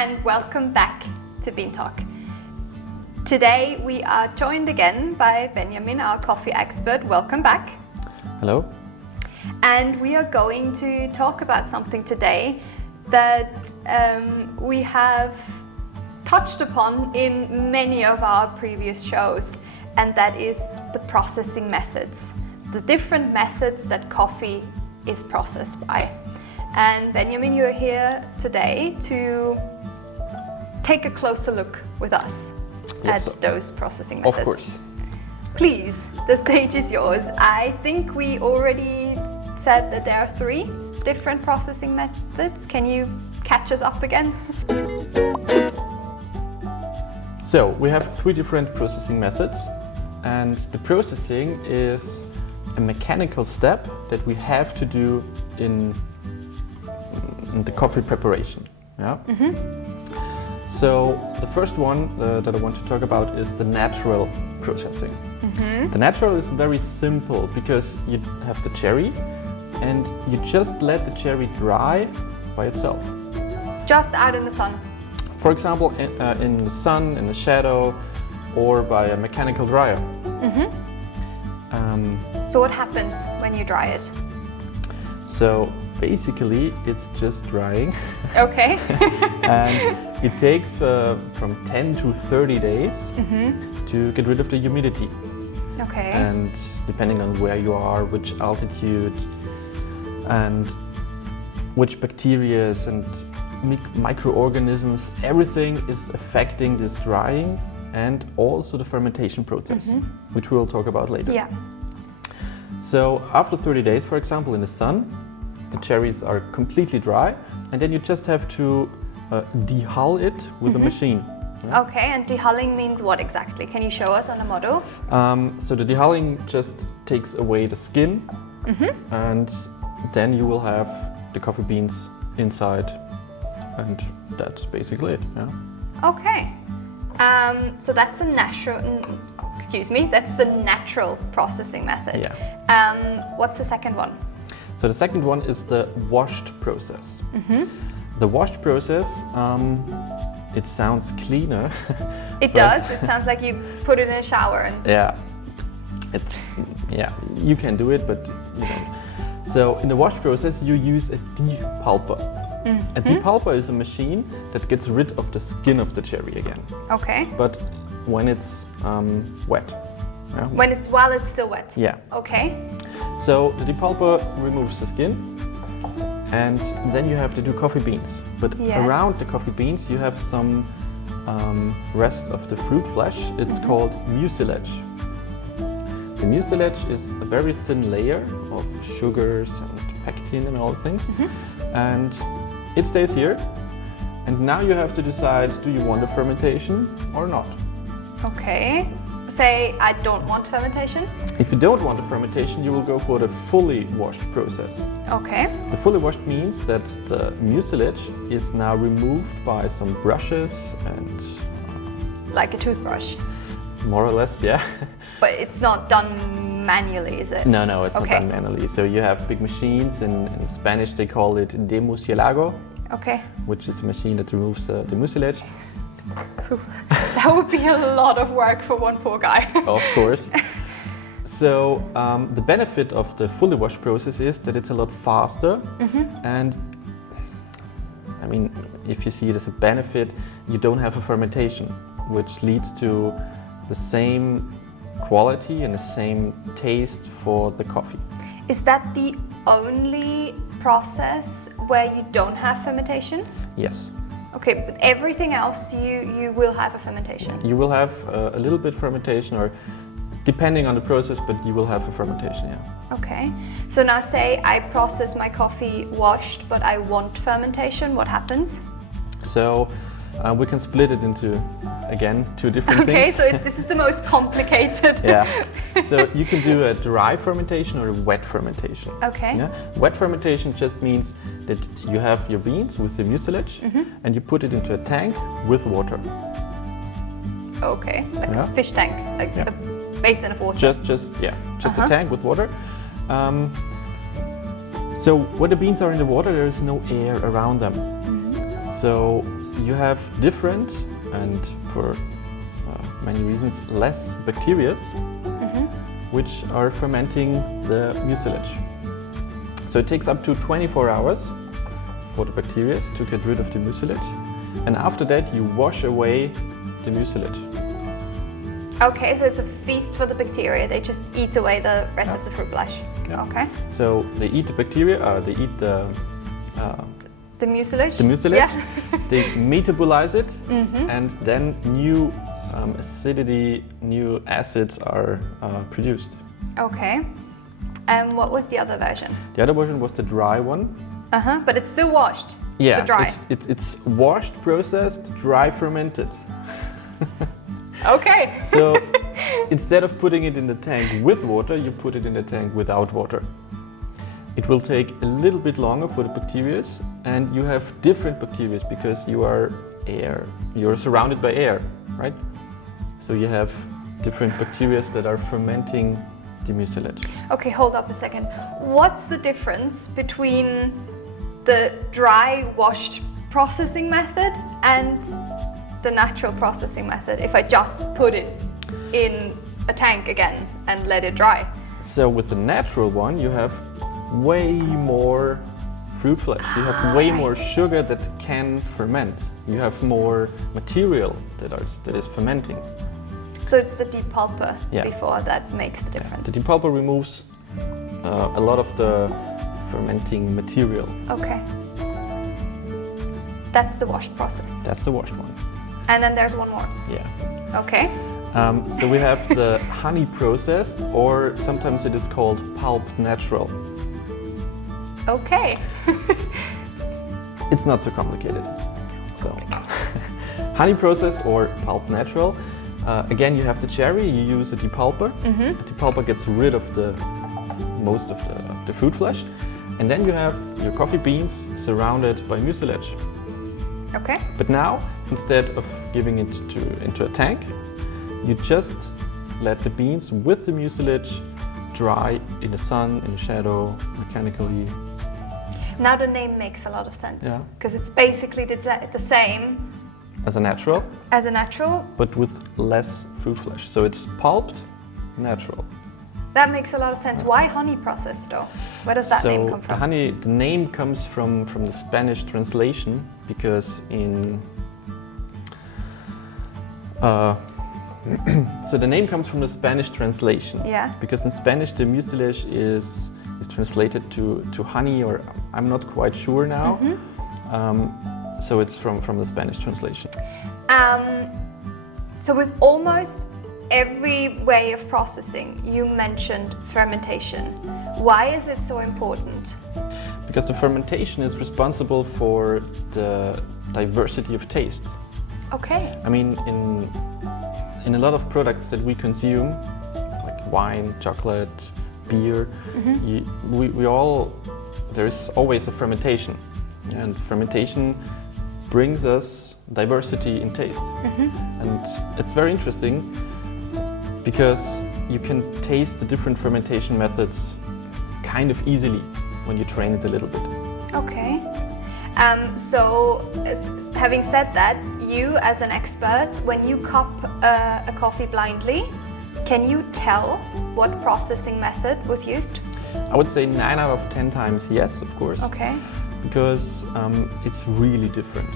and welcome back to Bean Talk. Today we are joined again by Benjamin, our coffee expert. Welcome back. Hello. And we are going to talk about something today that we have touched upon in many of our previous shows, and that is the processing methods, the different methods that coffee is processed by. And Benjamin, you're here today to take a closer look with us at those processing methods. Of course. Please, the stage is yours. I think we already said that there are 3 different processing methods. Can you catch us up again? So we have 3 different processing methods, and the processing is a mechanical step that we have to do in the coffee preparation. Yeah. Mm-hmm. So the first one that I want to talk about is the natural processing. Mm-hmm. The natural is very simple because you have the cherry and you just let the cherry dry by itself. Just out in the sun? For example, in the sun, in the shadow, or by a mechanical dryer. Mm-hmm. So what happens when you dry it? So basically it's just drying. Okay. And it takes from 10 to 30 days to get rid of the humidity. Okay. And depending on where you are, which altitude, and which bacteria and microorganisms, everything is affecting this drying and also the fermentation process, which we'll talk about later. Yeah. So after 30 days, for example, in the sun, the cherries are completely dry, and then you just have to dehull it with a machine. Yeah? Okay, and dehulling means what exactly? Can you show us on a model? So the dehulling just takes away the skin, and then you will have the coffee beans inside, and that's basically it. Yeah. Okay. So that's a that's the natural processing method. Yeah. What's the second one? So the second one is the washed process. The washed process, it sounds cleaner. It does. It sounds like you put it in a shower. And yeah, you can do it, but you know. So in the wash process, you use a depulper. A depulper is a machine that gets rid of the skin of the cherry again. Okay. But when it's wet. Yeah? While it's still wet. Yeah. Okay. So the depulper removes the skin, and then you have to do coffee beans. But around the coffee beans, you have some rest of the fruit flesh. It's called mucilage. The mucilage is a very thin layer of sugars and pectin and all things, and it stays here. And now you have to decide: do you want a fermentation or not? Okay. Say I don't want fermentation. If you don't want a fermentation, you will go for the fully washed process. Okay. The fully washed means that the mucilage is now removed by some brushes and... like a toothbrush? More or less, yeah. But it's not done manually, is it? No, it's not done manually. So you have big machines, in Spanish they call it demucielago, which is a machine that removes the mucilage. That would be a lot of work for one poor guy. Of course. So the benefit of the fully washed process is that it's a lot faster, and I mean, if you see it as a benefit, you don't have a fermentation, which leads to the same quality and the same taste for the coffee. Is that the only process where you don't have fermentation? Yes. Okay, but everything else you will have a fermentation? You will have a little bit fermentation, or depending on the process, but you will have a fermentation, yeah. Okay, so now say I process my coffee washed, but I want fermentation, what happens? So we can split it into, again, 2 different things. Okay, so this is the most complicated. Yeah, so you can do a dry fermentation or a wet fermentation. Okay. Yeah? Wet fermentation just means that you have your beans with the mucilage and you put it into a tank with water. Okay, like a fish tank, like a basin of water. Just a tank with water. So when the beans are in the water, there is no air around them. So you have different and for many reasons less bacteria which are fermenting the mucilage. So it takes up to 24 hours for the bacteria to get rid of the mucilage, and after that you wash away the mucilage. Okay, so it's a feast for the bacteria. They just eat away the rest of the fruit flesh. Yeah. Okay. So they eat the bacteria, they eat the mucilage. The mucilage. Yeah. They metabolize it, and then new acidity, new acids are produced. Okay. And what was the other version? The other version was the dry one. But it's still washed. Yeah, the dry. it's washed, processed, dry fermented. Okay. So instead of putting it in the tank with water, you put it in the tank without water. It will take a little bit longer for the bacteria, and you have different bacteria because you are air. You're surrounded by air, right? So you have different bacteria that are fermenting the mucilage. Okay, hold up a second. What's the difference between the dry washed processing method and the natural processing method if I just put it in a tank again and let it dry? So with the natural one, you have way more fruit flesh. You have way more sugar that can ferment. You have more material that is fermenting. So it's the depulper Yeah. before that makes the difference. The depulper removes a lot of the fermenting material. Okay. That's the washed process. That's the washed one. And then there's one more. Yeah. Okay. So we have the honey processed, or sometimes it is called pulped natural. Okay. It's not so complicated. So, honey processed or pulped natural. Again, you have the cherry. You use a depulper. The depulper gets rid of most of the fruit flesh, and then you have your coffee beans surrounded by mucilage. Okay. But now, instead of giving it into a tank, you just let the beans with the mucilage dry in the sun, in the shadow, mechanically. Now the name makes a lot of sense. Yeah. Because it's basically the same As a natural, as a natural. but with less fruit flesh. So it's pulped natural. That makes a lot of sense. Why honey process though? Where does that name come The from? honey, the name comes from the Spanish translation, because so the name comes from the Spanish translation. Yeah. Because in Spanish the mucilage is translated to honey, or I'm not quite sure now. So it's from the Spanish translation. So with almost every way of processing, you mentioned fermentation. Why is it so important? Because the fermentation is responsible for the diversity of taste. Okay. I mean, in a lot of products that we consume, like wine, chocolate, beer, there is always a fermentation, and fermentation brings us diversity in taste. And it's very interesting because you can taste the different fermentation methods kind of easily when you train it a little bit. Okay. Having said that, you as an expert, when you cup a coffee blindly, can you tell what processing method was used? I would say 9 out of 10 times yes, of course. Okay. Because it's really different.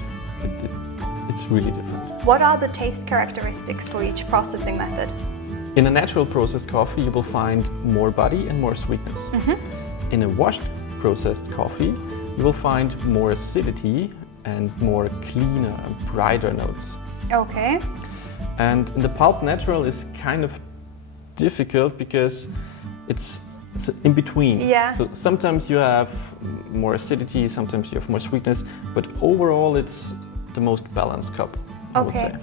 It's really different. What are the taste characteristics for each processing method? In a natural processed coffee, you will find more body and more sweetness. In a washed processed coffee, you will find more acidity and more cleaner and brighter notes. Okay. And in the pulp natural is kind of difficult because it's in between. Yeah. So sometimes you have more acidity, sometimes you have more sweetness, but overall it's the most balanced cup, I would Okay. say.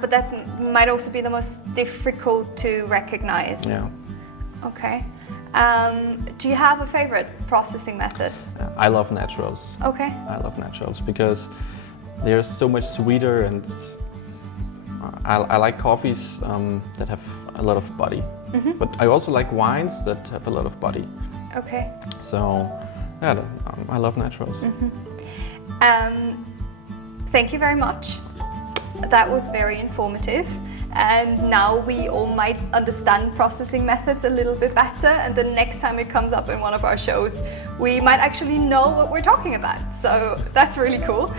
But that might also be the most difficult to recognize. Yeah. Okay. Do you have a favorite processing method? I love naturals. Okay. I love naturals because they're so much sweeter, and I like coffees that have a lot of body. But I also like wines that have a lot of body. Okay. So, yeah, I love naturals. thank you very much. That was very informative. And now we all might understand processing methods a little bit better, and the next time it comes up in one of our shows, we might actually know what we're talking about. So that's really cool.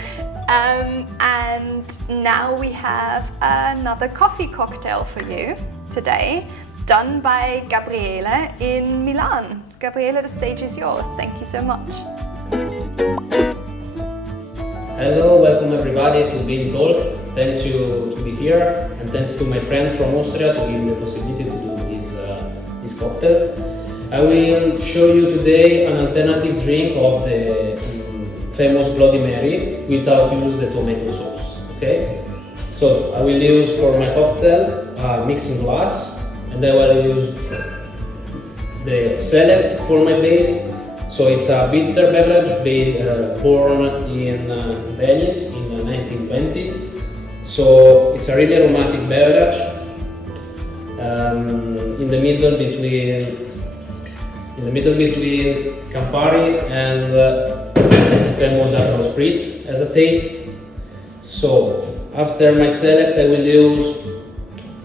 And now we have another coffee cocktail for you today, done by Gabriele in Milan. Gabriele, the stage is yours. Thank you so much. Hello, welcome everybody to Bean Talk. Thanks you to be here, and thanks to my friends from Austria to give me the possibility to do this cocktail. I will show you today an alternative drink of the famous Bloody Mary without use the tomato sauce. Okay, so I will use for my cocktail a mixing glass, and I will use the Select for my base. So it's a bitter beverage born in Venice in 1920. So it's a really aromatic beverage in the middle between Campari and the famous Aperol Spritz as a taste. So after my Select, I will use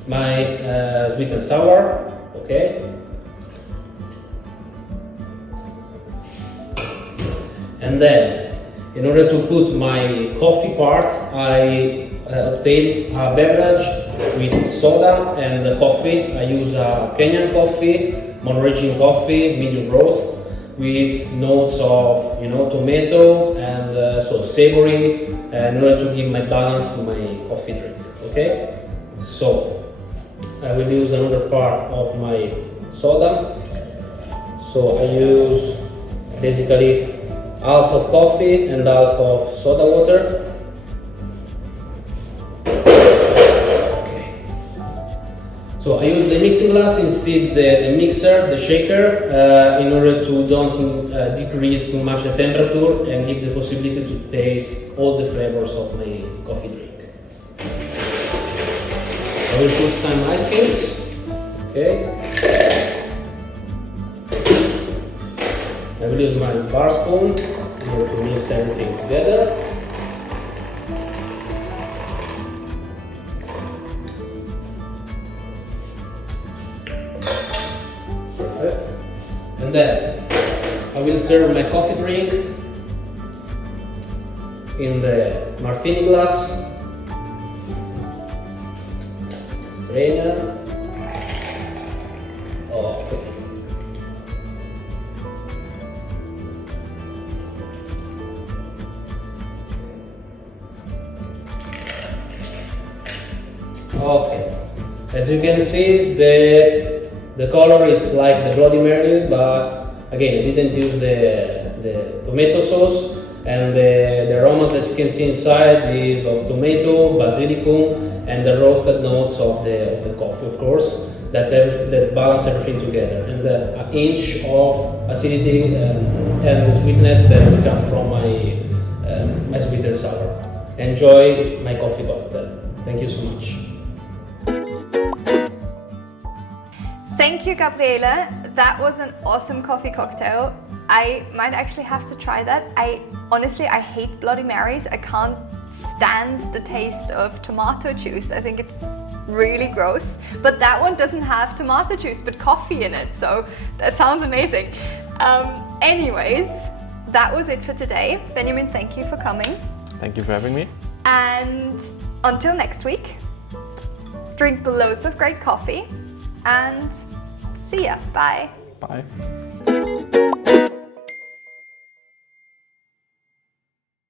my sweet and sour. Okay. And then, in order to put my coffee part, I obtain a beverage with soda and coffee. I use a Kenyan coffee, Monorigin coffee, medium roast, with notes of tomato and so savory, in order to give my balance to my coffee drink. Okay, so I will use another part of my soda. So I use basically half of coffee and half of soda water. Okay. So I use the mixing glass instead the mixer, the shaker, in order to don't decrease too much the temperature and give the possibility to taste all the flavors of my coffee drink. I will put some ice cubes. Okay. I will use my bar spoon in order to mix everything together. Perfect. And then I will serve my coffee drink in the martini glass, strainer. Okay. Okay, as you can see, the color is like the Bloody Mary, but again, I didn't use the tomato sauce, and the aromas that you can see inside is of tomato, basilicum, and the roasted notes of the coffee, of course, that balance everything together, and an inch of acidity and sweetness that will come from my sweet and sour. Enjoy my coffee cocktail. Thank you so much. Thank you, Gabriele. That was an awesome coffee cocktail. I might actually have to try that. Honestly, I hate Bloody Marys. I can't stand the taste of tomato juice. I think it's really gross. But that one doesn't have tomato juice, but coffee in it. So that sounds amazing. Anyways, that was it for today. Benjamin, thank you for coming. Thank you for having me. And until next week, drink loads of great coffee and see ya. Bye. Bye.